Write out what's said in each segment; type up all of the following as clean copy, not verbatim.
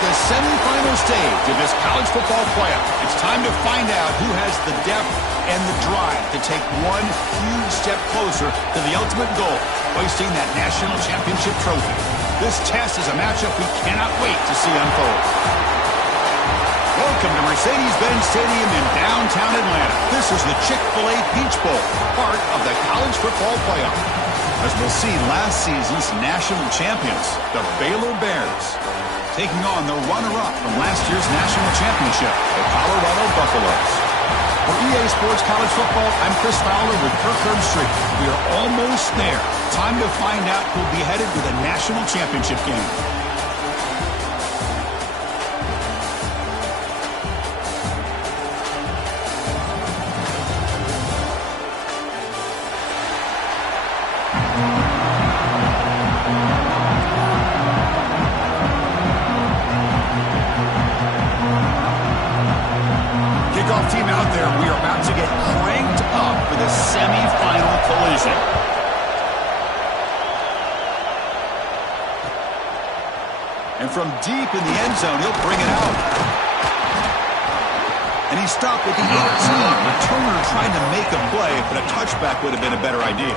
the semifinal stage of this college football playoff. It's time to find out who has the depth and the drive to take one huge step closer to the ultimate goal, hoisting that national championship trophy. This test is a matchup we cannot wait to see unfold. Welcome to Mercedes-Benz Stadium in downtown Atlanta. This is the Chick-fil-A Peach Bowl, part of the college football playoff. As we'll see, last season's national champions, the Baylor Bears, taking on the runner-up from last year's national championship, the Colorado Buffaloes. For EA Sports College Football, I'm Chris Fowler with Kirk Herbstreit. We are almost there. Time to find out who'll be headed to the national championship game. Team out there, we are about to get cranked up for the semifinal collision. And from deep in the end zone, he'll bring it out. And he stopped at the 18. Returner trying to make a play, but a touchback would have been a better idea.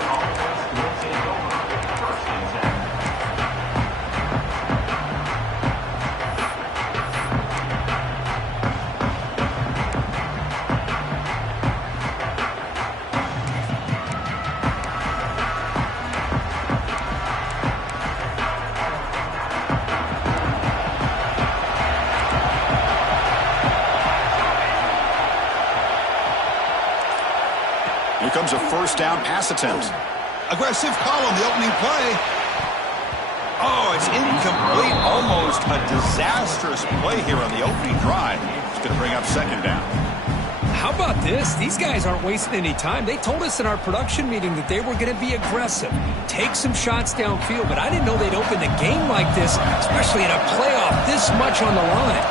Here comes a first down pass attempt. Aggressive call on the opening play. Oh, it's incomplete. Almost a disastrous play here on the opening drive. It's going to bring up second down. How about this? These guys aren't wasting any time. They told us in our production meeting that they were going to be aggressive, take some shots downfield, but I didn't know they'd open the game like this, especially in a playoff this much on the line.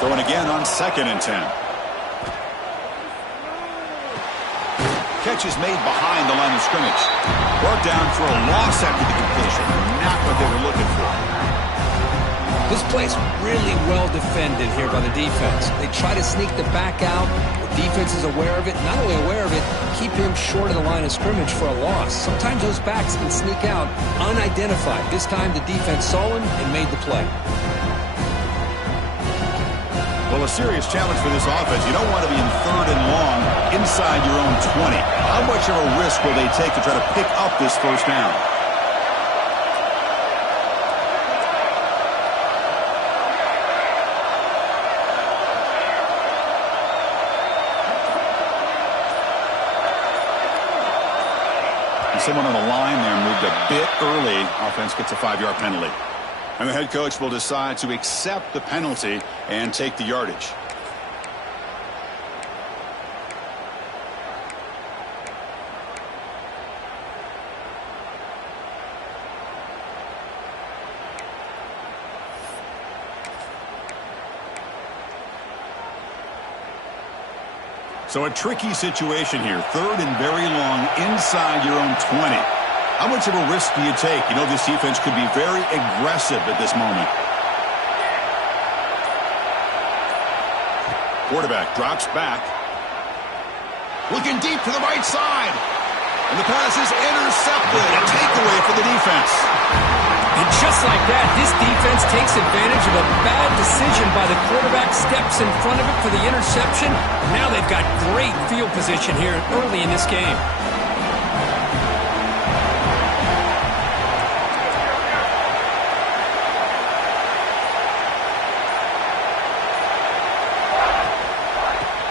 Throwing again on 2nd and 10. Catch is made behind the line of scrimmage. Brought down for a loss after the completion. Not what they were looking for. This play's really well defended here by the defense. They try to sneak the back out. The defense is aware of it. Not only aware of it, keep him short of the line of scrimmage for a loss. Sometimes those backs can sneak out unidentified. This time the defense saw him and made the play. Well, a serious challenge for this offense. You don't want to be in 3rd and long inside your own 20. How much of a risk will they take to try to pick up this first down? Someone on the line there moved a bit early. Offense gets a 5-yard penalty. And the head coach will decide to accept the penalty and take the yardage. So a tricky situation here. 3rd and very long inside your own 20. How much of a risk do you take? You know, this defense could be very aggressive at this moment. Quarterback drops back. Looking deep to the right side. And the pass is intercepted. A takeaway for the defense. And just like that, this defense takes advantage of a bad decision by the quarterback, steps in front of it for the interception. Now they've got great field position here early in this game.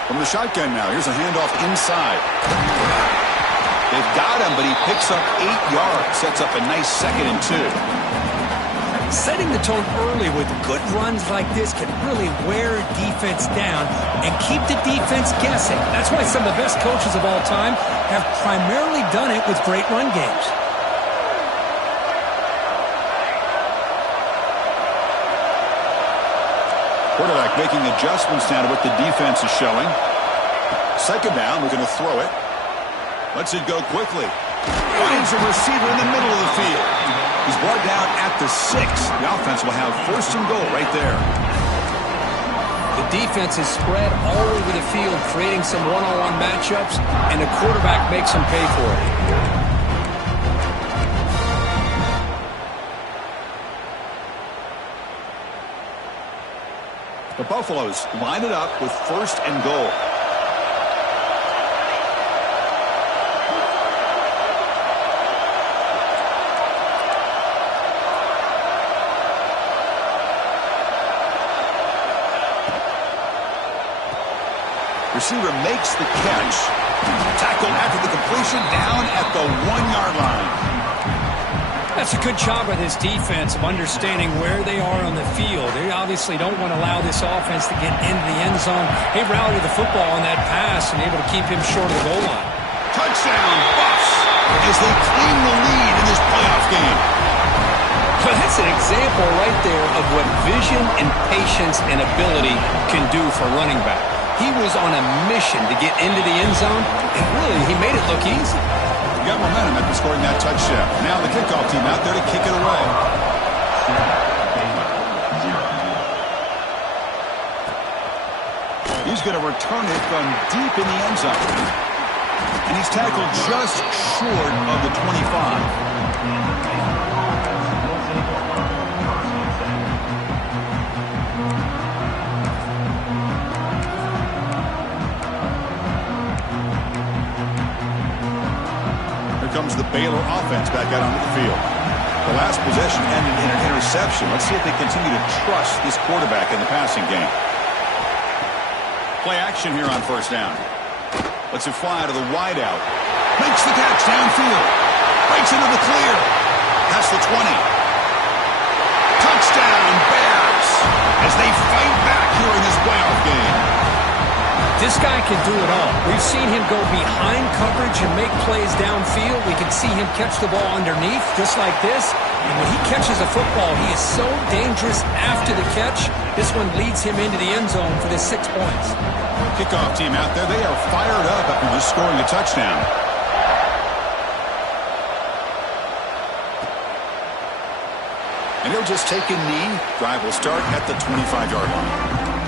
From the shotgun now, here's a handoff inside. They've got him, but he picks up 8 yards, sets up a nice 2nd and 2. Setting the tone early with good runs like this can really wear a defense down and keep the defense guessing. That's why some of the best coaches of all time have primarily done it with great run games. Quarterback making adjustments now to what the defense is showing. 2nd down, we're going to throw it. Lets it go quickly. Finds a receiver in the middle of the field. He's brought down at the 6. The offense will have first and goal right there. The defense is spread all over the field, creating some one-on-one matchups, and the quarterback makes them pay for it. The Buffaloes line it up with first and goal. Receiver makes the catch. Tackle after the completion down at the 1-yard line. That's a good job by this defense of understanding where they are on the field. They obviously don't want to allow this offense to get into the end zone. They routed the football on that pass and able to keep him short of the goal line. Touchdown, Buffs, as they claim the lead in this playoff game. So that's an example right there of what vision and patience and ability can do for a running back. He was on a mission to get into the end zone, and really, he made it look easy. He got momentum after scoring that touchdown. Now the kickoff team out there to kick it away. He's going to return it from deep in the end zone. And he's tackled just short of the 25. Comes the Baylor offense back out onto the field. The last possession ended in an interception. Let's see if they continue to trust this quarterback in the passing game. Play action here on first down. Lets it fly to the wideout. Makes the catch downfield. Breaks into the clear. Past the 20. Touchdown, Bears, as they fight back here in this playoff game. This guy can do it all. We've seen him go behind coverage and make plays downfield. We can see him catch the ball underneath, just like this. And when he catches a football, he is so dangerous after the catch. This one leads him into the end zone for the 6 points. Kickoff team out there, they are fired up after just scoring a touchdown. And he'll just take a knee. Drive will start at the 25-yard line.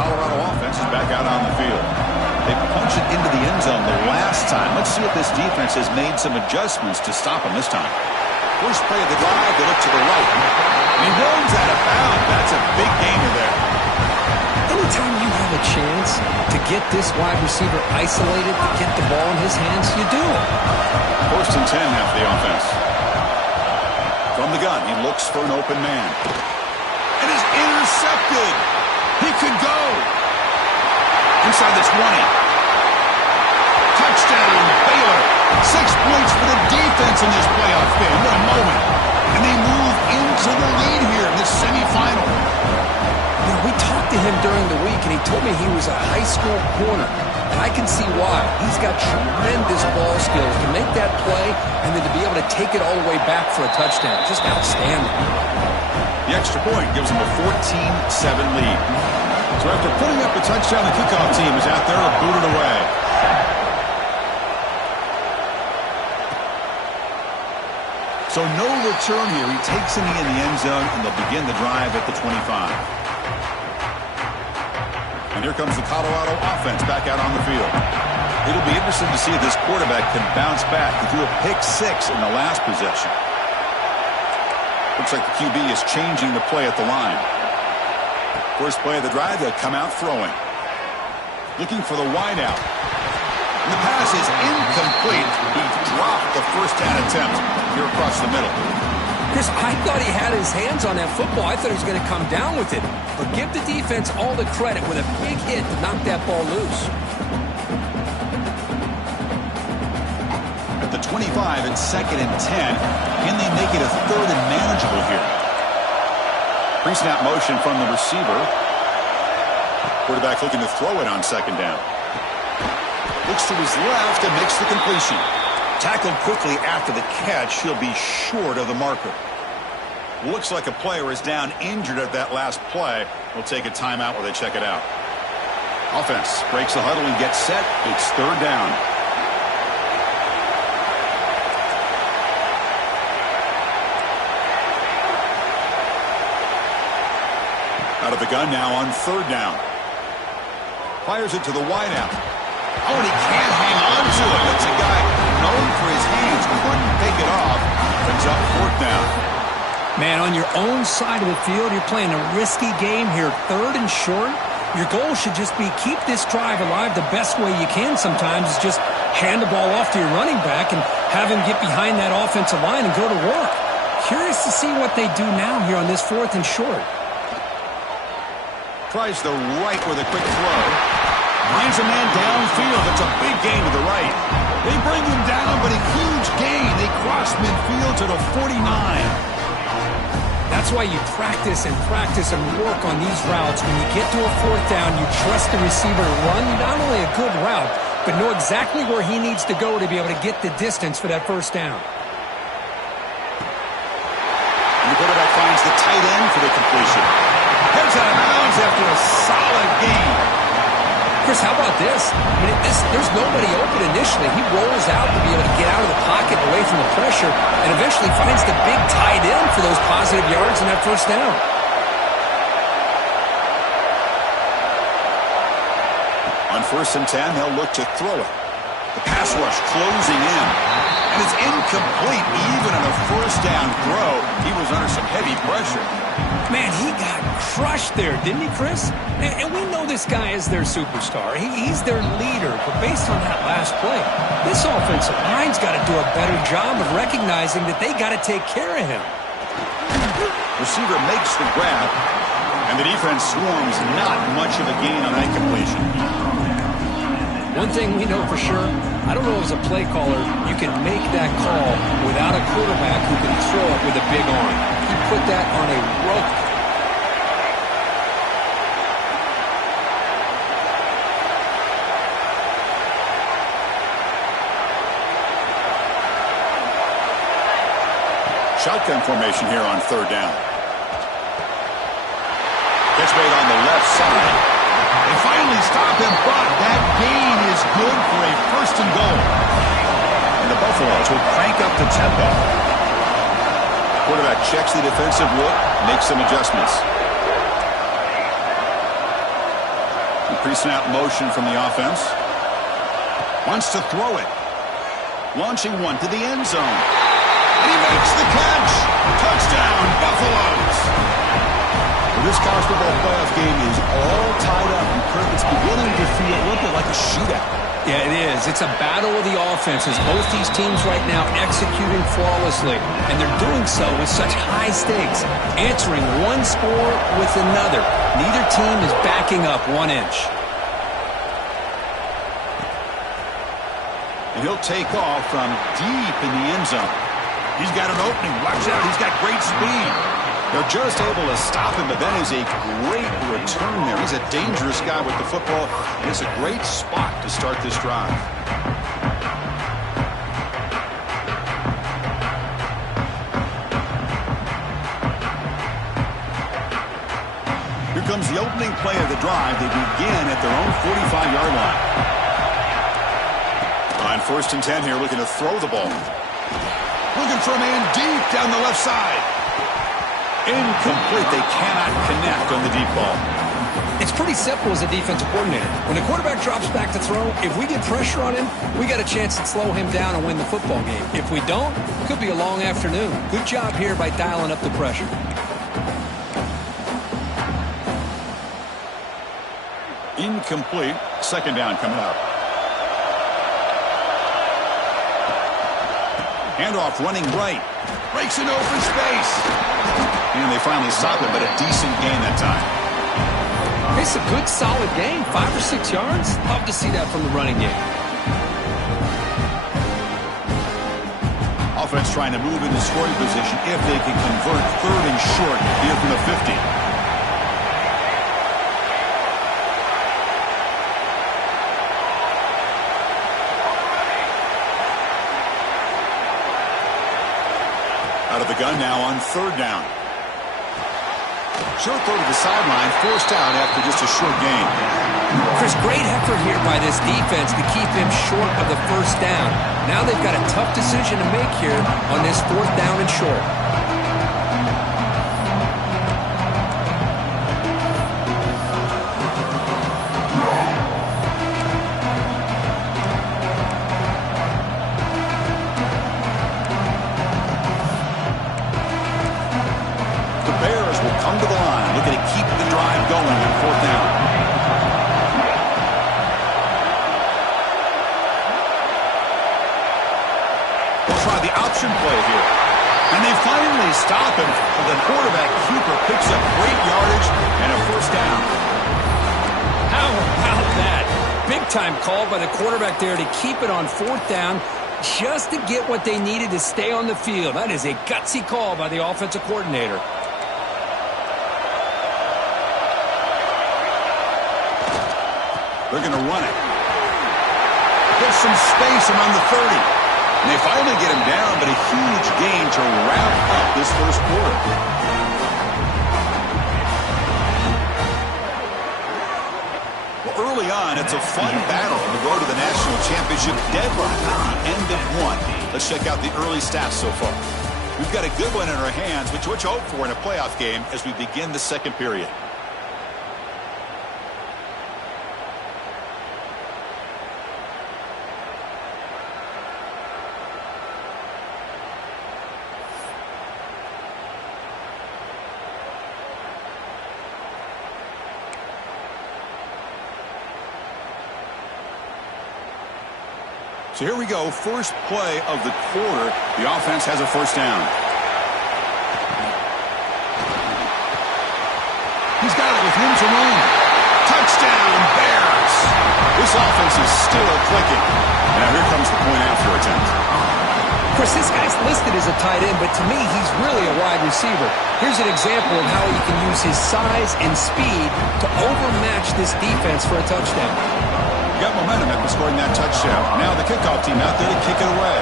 Colorado offense is back out on the field. They punched it into the end zone the last time. Let's see if this defense has made some adjustments to stop them this time. First play of the drive, they look to the right. And he runs out of bounds. That's a big gainer there. Anytime you have a chance to get this wide receiver isolated, to get the ball in his hands, you do it. First and 10 now for the offense. From the gun, he looks for an open man. And is intercepted. He could go. Inside the 20. Touchdown, Baylor. 6 points for the defense in this playoff game. What a moment. And they move into the lead here in this semifinal. You know, we talked to him during the week, and he told me he was a high school corner. And I can see why. He's got tremendous ball skills to make that play and then to be able to take it all the way back for a touchdown. Just outstanding. The extra point gives them a 14-7 lead. So after putting up a touchdown, the kickoff team is out there to boot it away. So no return here. He takes a knee in the end zone, and they'll begin the drive at the 25. And here comes the Colorado offense back out on the field. It'll be interesting to see if this quarterback can bounce back. He threw a pick-6 in the last possession. Looks like the QB is changing the play at the line. First play of the drive, they'll come out throwing. Looking for the wideout. And the pass is incomplete. He dropped the first down attempt here across the middle. Chris, I thought he had his hands on that football. I thought he was going to come down with it. But give the defense all the credit with a big hit to knock that ball loose. At the 25, it's 2nd and 10. Can they make it a 3rd and manageable here? Pre-snap motion from the receiver. Quarterback looking to throw it on 2nd down. Looks to his left and makes the completion. Tackled quickly after the catch. He'll be short of the marker. Looks like a player is down injured at that last play. We'll take a timeout while they check it out. Offense breaks the huddle and gets set. It's third down. Out of the gun now on third down. Fires it to the wideout. Oh, and he can't hang on to it. That's a guy known for his hands. Couldn't take it off. Brings up fourth down. Man, on your own side of the field, you're playing a risky game here. Third and short. Your goal should just be keep this drive alive the best way you can sometimes is just hand the ball off to your running back and have him get behind that offensive line and go to work. Curious to see what they do now here on this fourth and short. Tries the right with a quick throw. Finds a man downfield. It's a big gain to the right. They bring him down, but a huge gain. They cross midfield to the 49. That's why you practice and work on these routes. When you get to a fourth down, you trust the receiver to run not only a good route, but know exactly where he needs to go to be able to get the distance for that first down. And the quarterback finds the tight end for the completion. Heads out of bounds after a solid gain. Chris, how about this? I mean, there's nobody open initially. He rolls out to be able to get out of the pocket away from the pressure and eventually finds the big tight end for those positive yards in that first down. On 1st and 10, they'll look to throw it. The pass rush closing in. And it's incomplete even on a first down throw. He was under some heavy pressure. Man, he got crushed there, didn't he, Chris? And we know this guy is their superstar. He's their leader. But based on that last play, this offensive line's got to do a better job of recognizing that they got to take care of him. Receiver makes the grab, and the defense swarms not much of a gain on that completion. One thing we know for sure, I don't know as a play caller, you can make that call without a quarterback who can throw it with a big arm. He put that on a rope. Shotgun formation here on third down. Catch made on the left side. They finally stop him, but that gain is good for a first and goal. And the Buffaloes will crank up the tempo. Quarterback checks the defensive look, makes some adjustments. Pre-snap motion from the offense. Wants to throw it. Launching one to the end zone. And he makes the catch. Touchdown, Buffaloes. Well, this college football playoff game is all tied up. And Kirk, it's beginning to feel a little bit like a shootout. Yeah, it is. It's a battle of the offenses. Both these teams right now executing flawlessly. And they're doing so with such high stakes. Answering one score with another. Neither team is backing up 1 inch. And he'll take off from deep in the end zone. He's got an opening. Watch out. He's got great speed. They're just able to stop him, but that is a great return there. He's a dangerous guy with the football. And it's a great spot to start this drive. Here comes the opening play of the drive. They begin at their own 45-yard line. On 1st and 10 here, looking to throw the ball. Looking for a man deep down the left side. Incomplete. They cannot connect on the deep ball. It's pretty simple as a defensive coordinator. When the quarterback drops back to throw, if we get pressure on him, we got a chance to slow him down and win the football game. If we don't, it could be a long afternoon. Good job here by dialing up the pressure. Incomplete. Second down coming up. Handoff running right. Breaks in open space. And they finally stop him, but a decent gain that time. It's a good, solid gain. 5 or 6 yards. Love to see that from the running game. Offense trying to move into scoring position if they can convert third and short here from the 50. Out of the gun now on third down. Short throw to the sideline, forced out after just a short gain. Chris, great effort here by this defense to keep him short of the first down. Now they've got a tough decision to make here on this 4th down and short. The Bears will come to the line, looking to keep the drive going on 4th down. The option play here. And they finally stop him. The quarterback keeper picks up great yardage and a 1st down. How about that? Big time call by the quarterback there to keep it on 4th down just to get what they needed to stay on the field. That is a gutsy call by the offensive coordinator. They're going to run it. There's some space around the 30. And they finally get him down, but a huge gain to wrap up this first quarter. Well, early on, it's a fun battle to go to the national championship deadline at the end of one. Let's check out the early stats so far. We've got a good one in our hands, which you hope for in a playoff game as we begin the second period. So here we go, first play of the quarter. The offense has a 1st down. He's got it with room to run. Touchdown, Bears! This offense is still clicking. Now here comes the point after attempt. Of course, this guy's listed as a tight end, but to me, he's really a wide receiver. Here's an example of how he can use his size and speed to overmatch this defense for a touchdown. Got momentum after scoring that touchdown. Now the kickoff team out there to kick it away.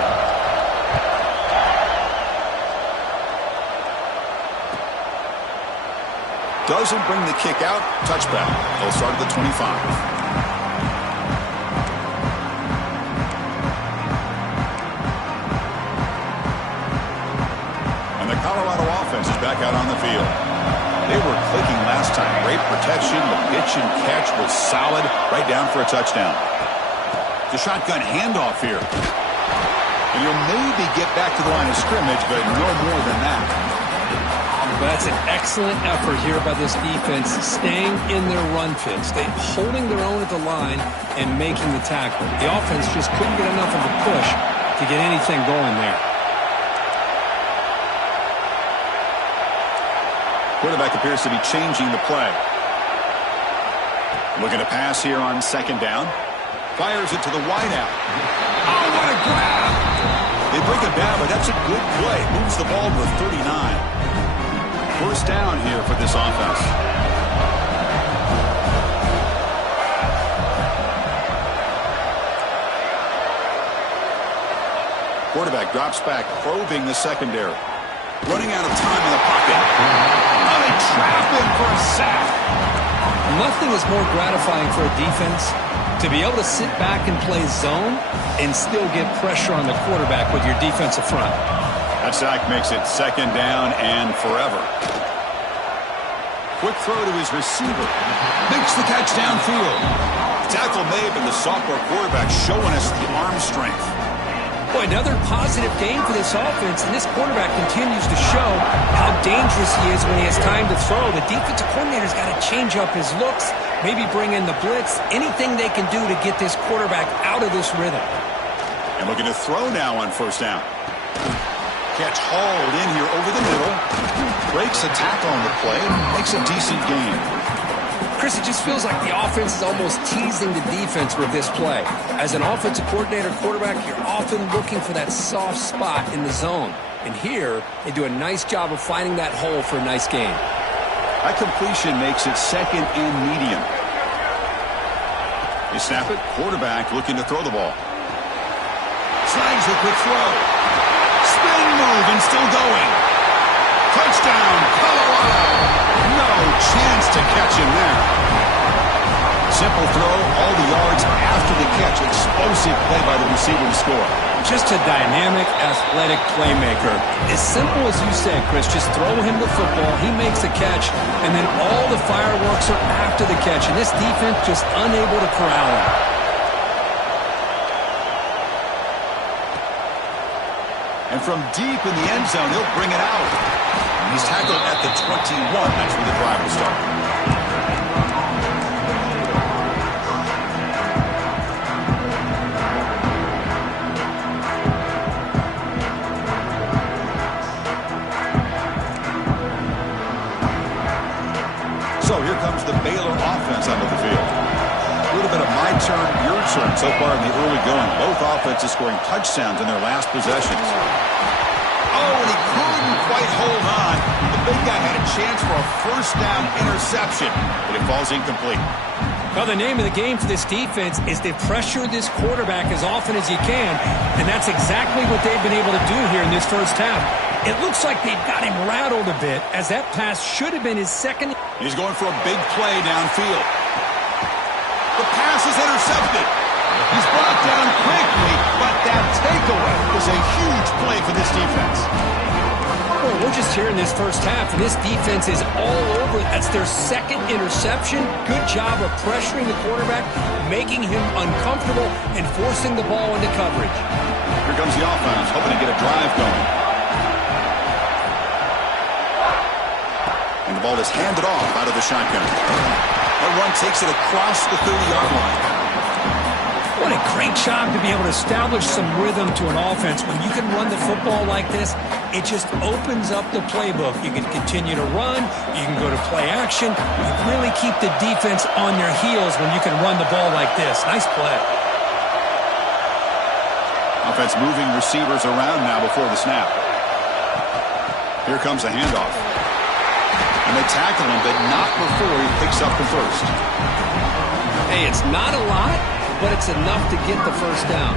Doesn't bring the kick out. Touchback. They'll start at the 25. And the Colorado offense is back out on the field. They were clicking last time. Great protection. The pitch and catch was solid. Right down for a touchdown. The shotgun handoff here. And you'll maybe get back to the line of scrimmage, but no more than that. That's an excellent effort here by this defense, staying in their run fits. They're holding their own at the line and making the tackle. The offense just couldn't get enough of a push to get anything going there. Quarterback appears to be changing the play. Looking to pass here on 2nd down. Fires it to the wideout. Oh, what a grab! They break it down, but that's a good play. Moves the ball to the 39. 1st down here for this offense. Quarterback drops back, probing the secondary. Running out of time in the pocket. Oh, they trap him for a sack. Nothing is more gratifying for a defense to be able to sit back and play zone and still get pressure on the quarterback with your defensive front. That sack makes it 2nd down and forever. Quick throw to his receiver. Makes the catch downfield. Tackle made, but the sophomore quarterback showing us the arm strength. Boy, another positive game for this offense, and this quarterback continues to show how dangerous he is when he has time to throw. The defensive coordinator's got to change up his looks, maybe bring in the blitz, anything they can do to get this quarterback out of this rhythm. And looking to throw now on 1st down. Catch hauled in here over the middle. Breaks a tackle on the play, makes a decent gain. Chris, it just feels like the offense is almost teasing the defense with this play. As an offensive coordinator quarterback, you're often looking for that soft spot in the zone. And here, they do a nice job of finding that hole for a nice gain. That completion makes it 2nd and medium. They snap it. Quarterback looking to throw the ball. Snags the quick throw. Spin move and still going. Touchdown, Colorado. No chance to catch him there. Simple throw, all the yards after the catch. Explosive play by the receiver to score. Just a dynamic, athletic playmaker. As simple as you said, Chris, just throw him the football, he makes a catch, and then all the fireworks are after the catch, and this defense just unable to corral him. And from deep in the end zone, he'll bring it out. He's tackled at the 21. That's where the drive will start. So here comes the Baylor offense onto the field. A little bit of my turn, your turn so far in the early going. Both offenses scoring touchdowns in their last possessions. Oh, and he couldn't quite hold on. The big guy had a chance for a first down interception, but it falls incomplete. Well, the name of the game for this defense is to pressure this quarterback as often as you can, and that's exactly what they've been able to do here in this first half. It looks like they've got him rattled a bit, as that pass should have been his second. He's going for a big play downfield. The pass is intercepted. He's brought down quickly, but that takeaway is a huge play for this defense. Well, we're just here in this first half, and this defense is all over. That's their second interception. Good job of pressuring the quarterback, making him uncomfortable, and forcing the ball into coverage. Here comes the offense, hoping to get a drive going. And the ball is handed off out of the shotgun. That run takes it across the 30-yard line. What a great job to be able to establish some rhythm to an offense. When you can run the football like this, it just opens up the playbook. You can continue to run. You can go to play action. You really keep the defense on their heels when you can run the ball like this. Nice play. Offense moving receivers around now before the snap. Here comes a handoff. And they tackle him, but not before he picks up the first. Hey, it's not a lot, but it's enough to get the first down.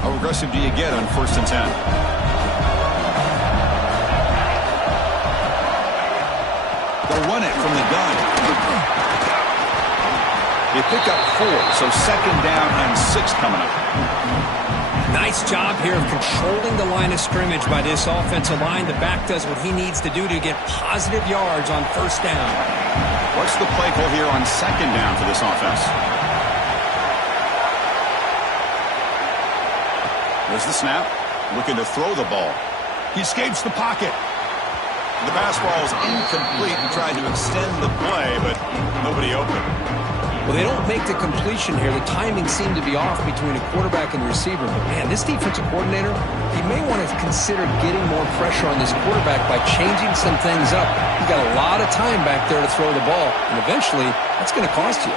How aggressive do you get on 1st and 10? They'll run it from the gun. They pick up 4, so 2nd down and 6 coming up. Nice job here of controlling the line of scrimmage by this offensive line. The back does what he needs to do to get positive yards on 1st down. What's the play call here on 2nd down for this offense? There's the snap. Looking to throw the ball. He escapes the pocket. The pass ball is incomplete and tried to extend the play, but nobody open. Well, they don't make the completion here. The timing seemed to be off between a quarterback and the receiver. But, man, this defensive coordinator, he may want to consider getting more pressure on this quarterback by changing some things up. You've got a lot of time back there to throw the ball, and eventually that's going to cost you.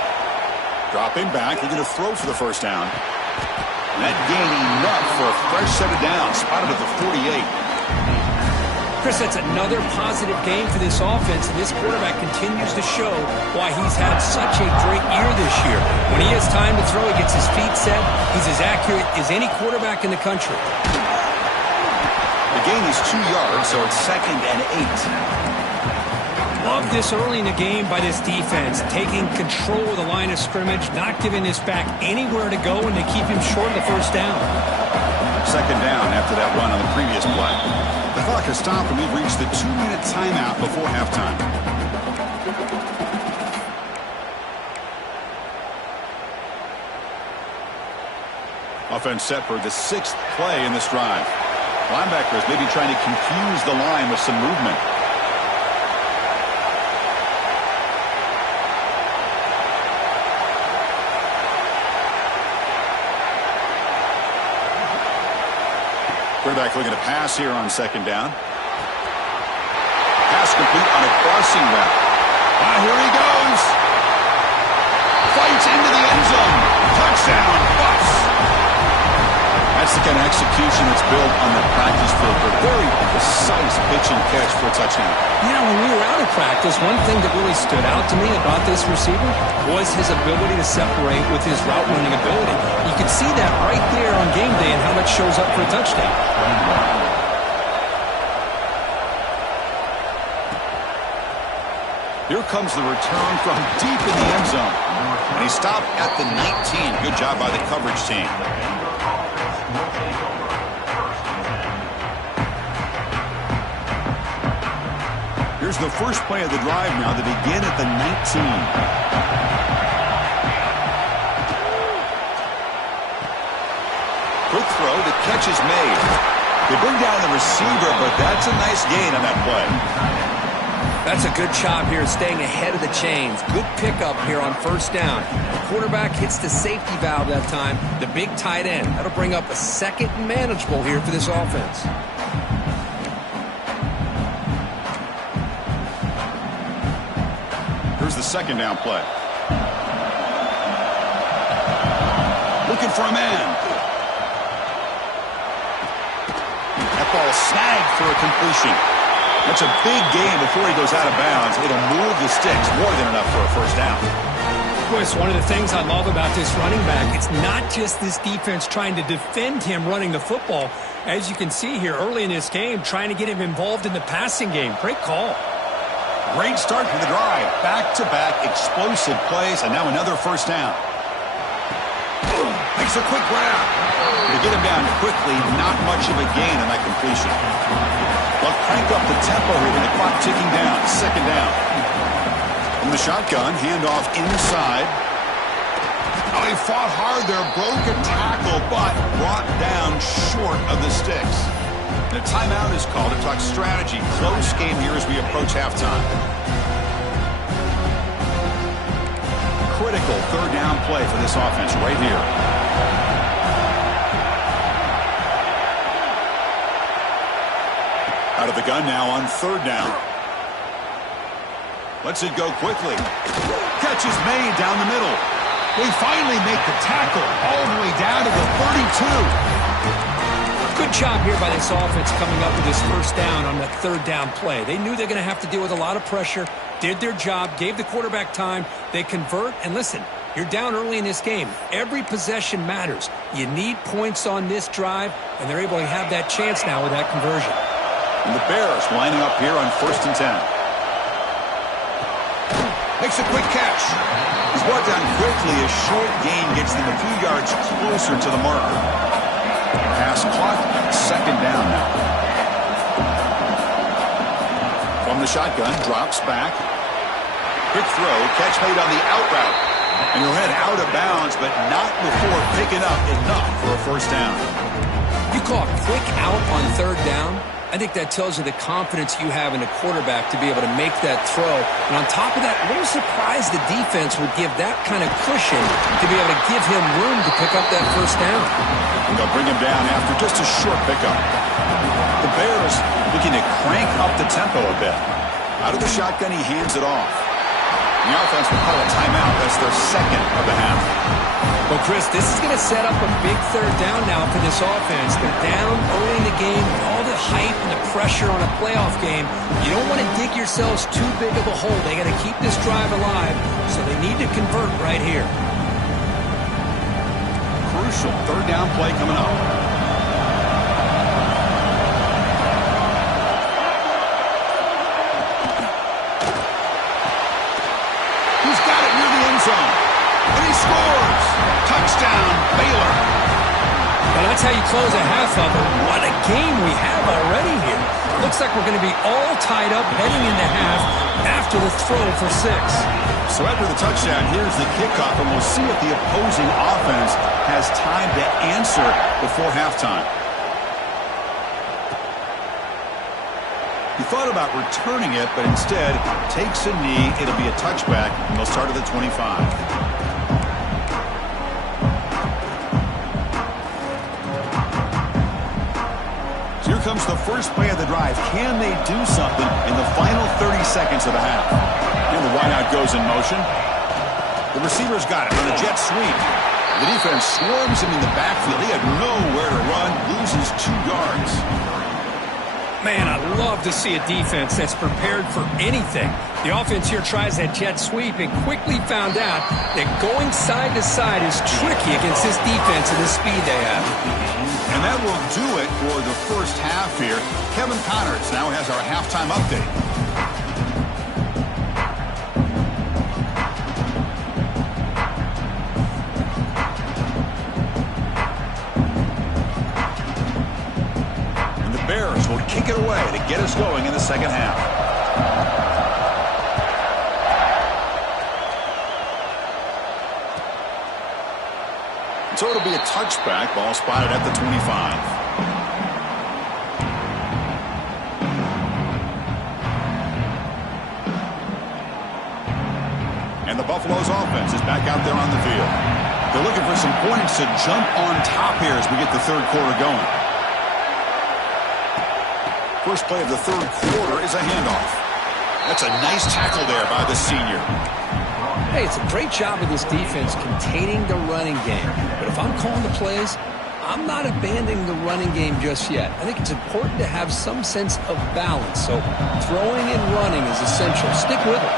Dropping back, looking to throw for the first down. And that gain enough for a fresh set of downs, spotted at the 48. Chris, that's another positive game for this offense, and this quarterback continues to show why he's had such a great year this year. When he has time to throw, he gets his feet set. He's as accurate as any quarterback in the country. The gain is 2 yards, so it's 2nd and 8. Love this early in the game by this defense, taking control of the line of scrimmage, not giving this back anywhere to go, and they keep him short of the first down. 2nd down after that run on the previous play. The clock has stopped, and we've reached the 2-minute timeout before halftime. Offense set for the 6th play in this drive. Linebackers maybe trying to confuse the line with some movement. Quarterback looking to pass here on 2nd down. Pass complete on a crossing route. Here he goes. Fights into the end zone. Touchdown, Bucks. That's the kind of execution that's built on the practice field for very precise pitch and catch for a touchdown. Yeah, when we were out of practice, one thing that really stood out to me about this receiver was his ability to separate with his route running ability. You can see that right there on game day and how that shows up for a touchdown. Here comes the return from deep in the end zone. And he stopped at the 19. Good job by the coverage team. Here's the first play of the drive now to begin at the 19. Quick throw, the catch is made. They bring down the receiver, but that's a nice gain on that play. That's a good job here staying ahead of the chains. Good pickup here on first down. The quarterback hits the safety valve that time. The big tight end. That'll bring up a second and manageable here for this offense. Here's the second down play. Looking for a man. That ball snagged for a completion. That's a big gain before he goes out of bounds. It'll move the sticks more than enough for a first down. Boy, it's one of the things I love about this running back. It's not just this defense trying to defend him running the football. As you can see here early in this game, trying to get him involved in the passing game. Great call. Great start to the drive. Back-to-back explosive plays, and now another first down. Makes a quick grab. To get him down quickly, not much of a gain on that completion. They'll crank up the tempo here with the clock ticking down. Second down. From the shotgun, handoff inside. Oh, he fought hard there, broke a tackle, but brought down short of the sticks. The timeout is called to talk strategy. Close game here as we approach halftime. Critical third down play for this offense right here. Out of the gun now on third down. Lets it go quickly. Catch is made down the middle. They finally make the tackle all the way down to the 32. Good job here by this offense coming up with this first down on the third down play. They knew they're going to have to deal with a lot of pressure, did their job, gave the quarterback time. They convert, and listen, you're down early in this game. Every possession matters. You need points on this drive, and they're able to have that chance now with that conversion. And the Bears lining up here on 1st and 10. Makes a quick catch. He's brought down quickly. A short gain gets them a few yards closer to the mark. Pass clock, second down now. From the shotgun, drops back. Quick throw, catch made on the out route. And he'll head out of bounds, but not before picking up enough for a first down. You call a quick out on third down? I think that tells you the confidence you have in a quarterback to be able to make that throw. And on top of that, a little surprised the defense would give that kind of cushion to be able to give him room to pick up that first down. And they'll bring him down after just a short pickup. The Bears looking to crank up the tempo a bit. Out of the shotgun, he hands it off. The offense will call a timeout. That's their second of the half. Well, Chris, this is going to set up a big third down now for this offense. They're down early in the game. All the hype and the pressure on a playoff game. You don't want to dig yourselves too big of a hole. They got to keep this drive alive, so they need to convert right here. Crucial third down play coming up. He's got it near the end zone. And he scores! Touchdown, Baylor. Well, that's how you close a half of it. What a game we have already here. Looks like we're going to be all tied up heading into half after the throw for 6. So after the touchdown, here's the kickoff, and we'll see if the opposing offense has time to answer before halftime. He thought about returning it, but instead takes a knee. It'll be a touchback, and they'll start at the 25. Here comes the first play of the drive. Can they do something in the final 30 seconds of the half? And the wideout goes in motion. The receiver's got it on a jet sweep. The defense swarms him in the backfield. He had nowhere to run, loses 2 yards. Man, I love to see a defense that's prepared for anything. The offense here tries that jet sweep and quickly found out that going side to side is tricky against this defense and the speed they have. And that will do it for the first half here. Kevin Connors now has our halftime update. get us going in the second half. So it'll be a touchback. Ball spotted at the 25. And the Buffalo's offense is back out there on the field. They're looking for some points to jump on top here as we get the third quarter going. First play of the third quarter is a handoff. That's a nice tackle there by the senior. Hey, it's a great job of this defense containing the running game. But if I'm calling the plays, I'm not abandoning the running game just yet. I think it's important to have some sense of balance. So throwing and running is essential. Stick with it.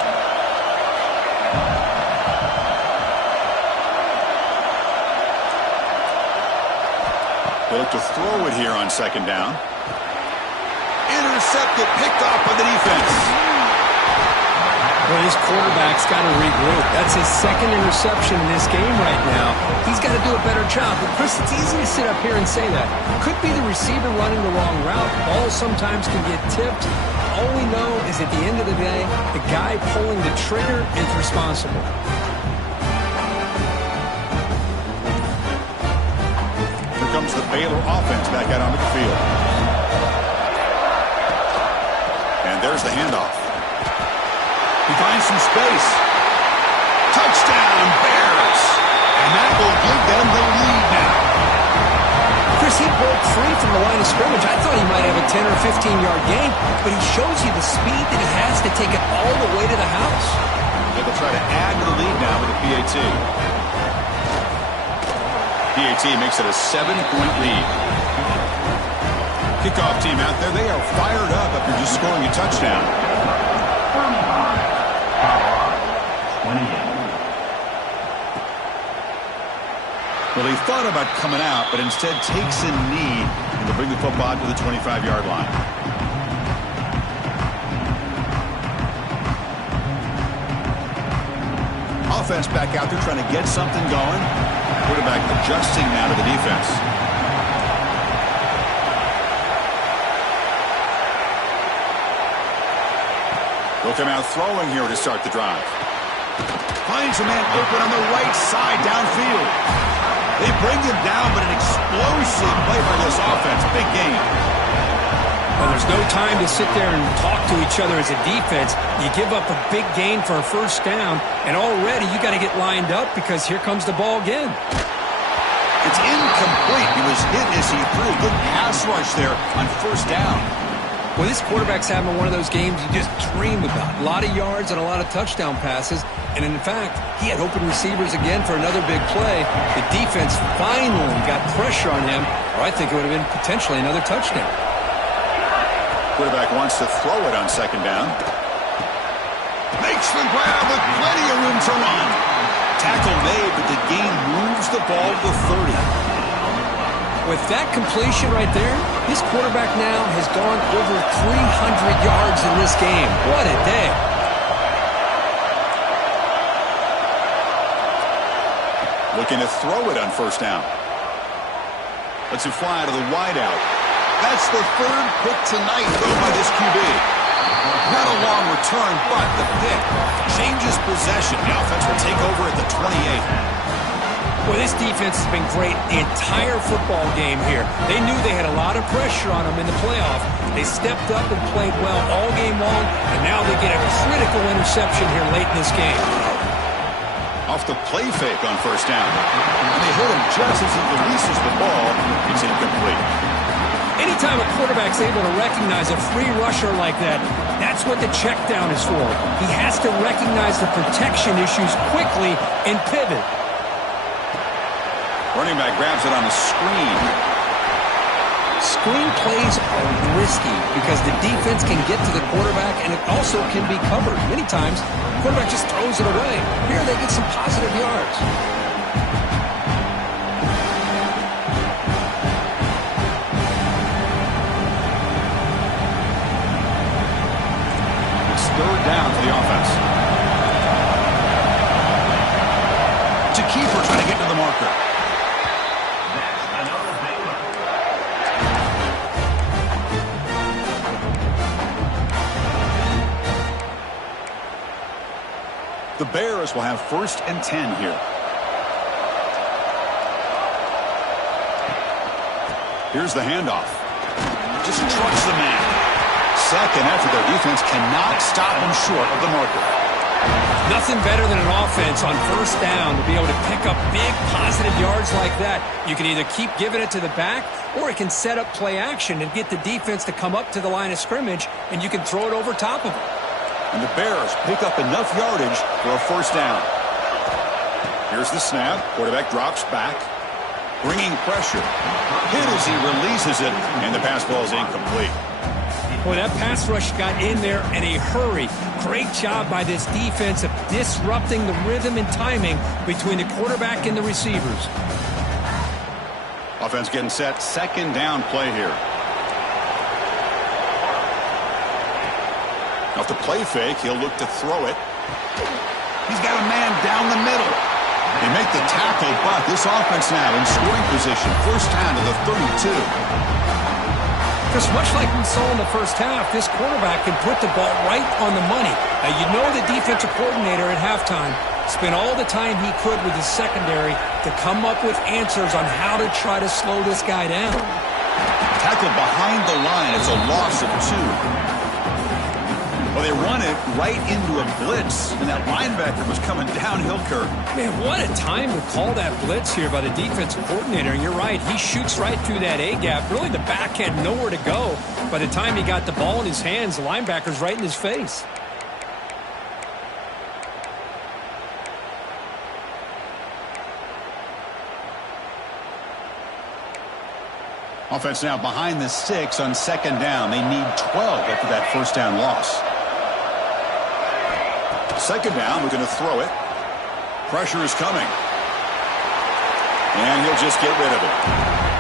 They look to throw it here on second down. Intercepted, picked off by the defense. Well, this quarterback's got to regroup. That's his second interception in this game right now. He's got to do a better job. But, Chris, it's easy to sit up here and say that. It could be the receiver running the wrong route. Balls sometimes can get tipped. All we know is at the end of the day, the guy pulling the trigger is responsible. Here comes the Baylor offense back out onto the field. And there's the handoff. He finds some space. Touchdown, Bears. And that will give them the lead now. Chris, he broke free from the line of scrimmage. I thought he might have a 10 or 15-yard gain, but he shows you the speed that he has to take it all the way to the house. They'll try to add to the lead now with the PAT. PAT makes it a 7-point lead. Kickoff team out there, they are fired up after just scoring a touchdown. Well, he thought about coming out, but instead takes a knee and to bring the football to the 25-yard line. Offense back out there trying to get something going. Quarterback adjusting now to the defense. They'll come out throwing here to start the drive. Finds a man open on the right side downfield. They bring him down, but an explosive play by this offense. Big game. Well, there's no time to sit there and talk to each other as a defense. You give up a big gain for a first down, and already you got to get lined up because here comes the ball again. It's incomplete. He was hit as he threw a good pass rush there on first down. Well, this quarterback's having one of those games you just dream about. A lot of yards and a lot of touchdown passes. And in fact, he had open receivers again for another big play. The defense finally got pressure on him, or I think it would have been potentially another touchdown. Quarterback wants to throw it on second down. Makes the grab with plenty of room to run. Tackle made, but the gain moves the ball to 30. With that completion right there, this quarterback now has gone over 300 yards in this game. What a day. Looking to throw it on first down. Lets it fly to the wideout. That's the third pick tonight thrown by this QB. Not a long return, but the pick changes possession. The offense will take over at the 28. Well, this defense has been great the entire football game here. They knew they had a lot of pressure on them in the playoff. They stepped up and played well all game long, and now they get a critical interception here late in this game. Off the play fake on first down. And they hit him just as he releases the ball. It's incomplete. Anytime a quarterback's able to recognize a free rusher like that, that's what the check down is for. He has to recognize the protection issues quickly and pivot. Running back grabs it on the screen. Screen plays are risky because the defense can get to the quarterback and it also can be covered. Many times, the quarterback just throws it away. Here they get some positive yards. It's third down for the offense. It's a keeper trying to get to the marker. The Bears will have 1st and 10 here. Here's the handoff. Just trucks the man. Second after their defense cannot stop him short of the marker. Nothing better than an offense on 1st down to be able to pick up big positive yards like that. You can either keep giving it to the back, or it can set up play action and get the defense to come up to the line of scrimmage, and you can throw it over top of them. And the Bears pick up enough yardage for a 1st down. Here's the snap. Quarterback drops back, bringing pressure. Hit as he releases it, and the pass ball is incomplete. Boy, that pass rush got in there in a hurry. Great job by this defense of disrupting the rhythm and timing between the quarterback and the receivers. Offense getting set. 2nd down play here. Off the play fake, he'll look to throw it. He's got a man down the middle. They make the tackle, but this offense now in scoring position. 1st down to the 32. Just much like we saw in the 1st half, this quarterback can put the ball right on the money. Now, you know the defensive coordinator at halftime spent all the time he could with his secondary to come up with answers on how to try to slow this guy down. Tackle behind the line. It's a loss of 2. Well, they run it right into a blitz, and that linebacker was coming downhill curve. Man, what a time to call that blitz here by the defensive coordinator. And you're right, he shoots right through that A-gap. Really, the back had nowhere to go. By the time he got the ball in his hands, the linebacker's right in his face. Offense now behind the 6 on 2nd down. They need 12 after that 1st down loss. 2nd down, we're going to throw it. Pressure is coming. And he'll just get rid of it.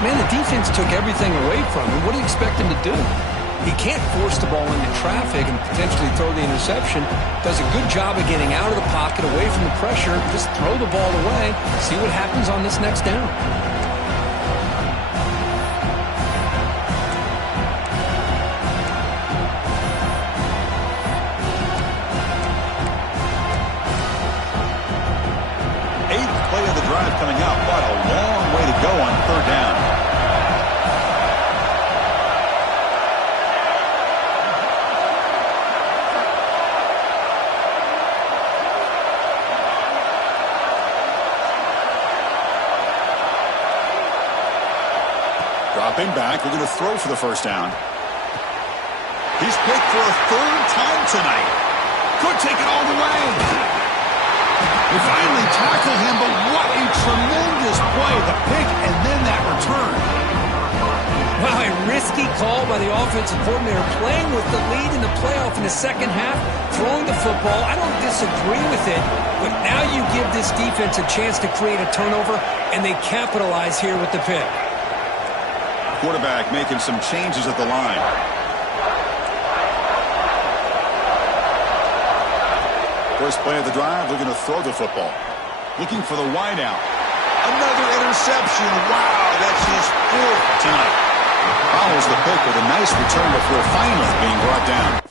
Man, the defense took everything away from him. What do you expect him to do? He can't force the ball into traffic and potentially throw the interception. Does a good job of getting out of the pocket, away from the pressure. Just throw the ball away. See what happens on this next down. Coming up, but a long way to go on 3rd down. Dropping back, we're going to throw for the 1st down. He's picked for a 3rd time tonight. Could take it all the way. We finally tackle him, but what a tremendous play. The pick and then that return. Wow, a risky call by the offensive coordinator, playing with the lead in the playoff in the 2nd half, throwing the football. I don't disagree with it, but now you give this defense a chance to create a turnover, and they capitalize here with the pick. Quarterback making some changes at the line. First play of the drive, they're going to throw the football. Looking for the wide out. Another interception. Wow, that's his 4th tonight. Follows the pick with a nice return before finally being brought down.